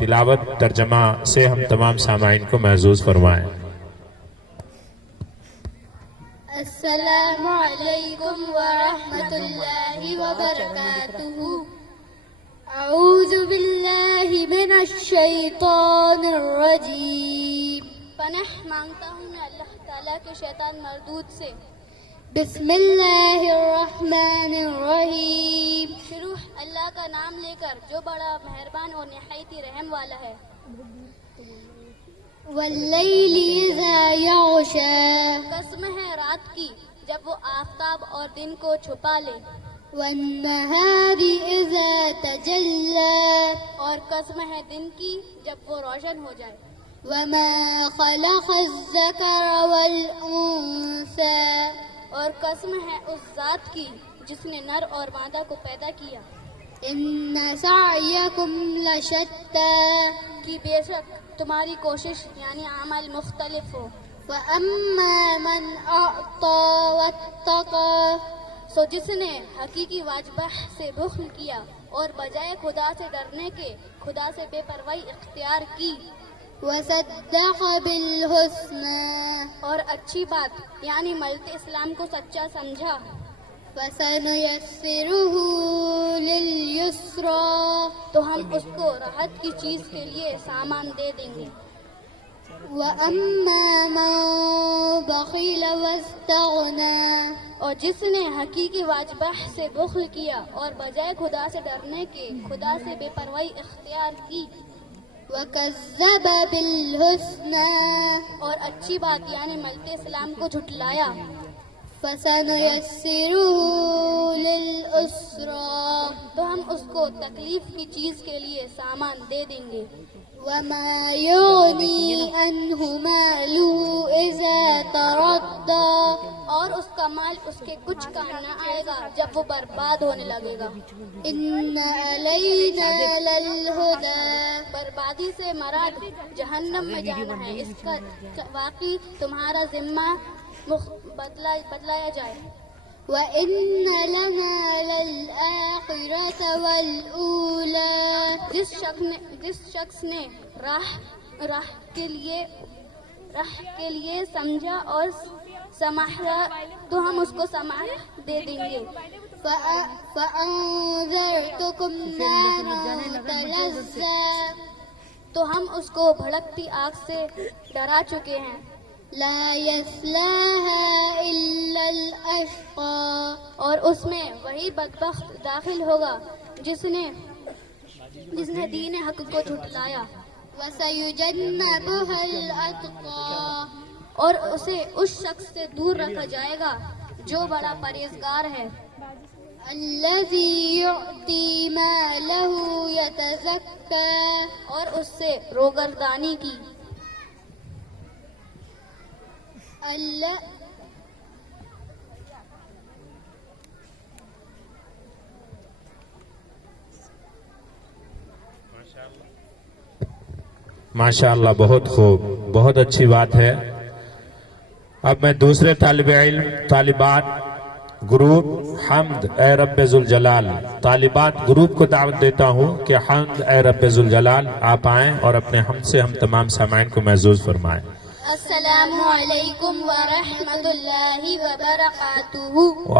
تلاوت ترجمہ سے ہم تمام سامعین کو محظوظ فرمائیں۔ السلام علیکم ورحمۃ اللہ وبرکاتہ۔ اعوذ باللہ من الشیطان الرجیم۔ پناہ مانگتا ہوں میں اللہ تعالیٰ کے شیطان مردود سے۔ بسم اللہ الرحمن الرحیم۔ شروع اللہ کا نام لے کر جو بڑا مہربان اور نہایت رحم والا ہے۔ واللیل اذا یغشی۔ قسم ہے رات کی جب وہ آفتاب اور دن کو چھپا لے۔ والنہار اذا تجلی۔ اور قسم ہے دن کی جب وہ روشن ہو جائے۔ وما خلق الذکر والانثی۔ اور قسم ہے اس ذات کی جس نے نر اور مادہ کو پیدا کیا۔ ان سعیکم لشتی۔ کہ بے شک تمہاری کوشش یعنی عمل مختلف ہو۔ فاما من اعطی واتقی۔ سو جس نے حقیقی واجبہ سے بخل کیا اور بجائے خدا سے ڈرنے کے خدا سے بے پرواہی اختیار کی۔ وصدق بالحسنی۔ اور اچھی بات یعنی ملت اسلام کو سچا سمجھا۔ فسنیسرہ للیسری۔ تو ہم اس کو راحت کی چیز کے لیے سامان دے دیں گے۔ وَأَمَّا مَن بَخِلَ وَاسْتَغْنَىٰ۔ اور جس نے حقیقی واجبہ سے بخل کیا اور بجائے خدا سے ڈرنے کے خدا سے بے پرواہی اختیار کی۔ وَكَذَّبَ بِالْحُسْنَىٰ۔ اور اچھی بات یعنی ملت اسلام کو جھٹلایا۔ فَسَنُيَسِّرُهُ لِلْعُسْرَىٰ۔ تو ہم اس کو تکلیف کی چیز کے لیے سامان دے دیں گے۔ وَمَا يُغْنِي عَنْهُ مَالُهُ إِذَا تَرَدَّىٰ۔ اور اس کا مال اس کے کچھ کام نہ آئے گا جب وہ برباد ہونے لگے گا۔ إِنَّ عَلَيْنَا لَلْهُدَىٰ۔ بربادی سے مراد جہنم میں جانا ہے، اس کا واقعی تمہارا ذمہ بتلایا جائے۔ وَإِنَّ لَنَا لَلْآخِرَةَ وَالْأُولَىٰ۔ جس شخص نے راہ کے لیے سمجھا اور سماحا تو ہم اس کو سماح دے دیں گے۔ فَأَنذَرْتُكُمْ نَارًا تَلَظَّىٰ۔ تو ہم اس کو بھڑکتی آگ سے ڈرا چکے ہیں۔ لا يصلاها إلا الأشقى۔ اور اس میں وہی بدبخت داخل ہوگا جس نے دین حق کو جھٹلایا۔ وَسَيُجَنَّبُهَا الْأَتْقَى۔ اور اسے اس شخص سے دور رکھا جائے گا جو بڑا پرہیزگار ہے۔ الَّذِي يُؤْتِي مَالَهُ يَتَزَكَّىٰ۔ اور اس سے روگردانی کی۔ ماشاءاللہ، بہت خوب، بہت اچھی بات ہے۔ اب میں دوسرے طالب علم طالبات گروپ حمد اے رب ذوالجلال طالبات گروپ کو دعوت دیتا ہوں کہ حمد اے رب ذوالجلال آپ آئیں اور اپنے حمد سے ہم تمام سامعین کو محظوظ فرمائیں۔ السلام علیکم ورحمۃ اللہ وبرکاتہ۔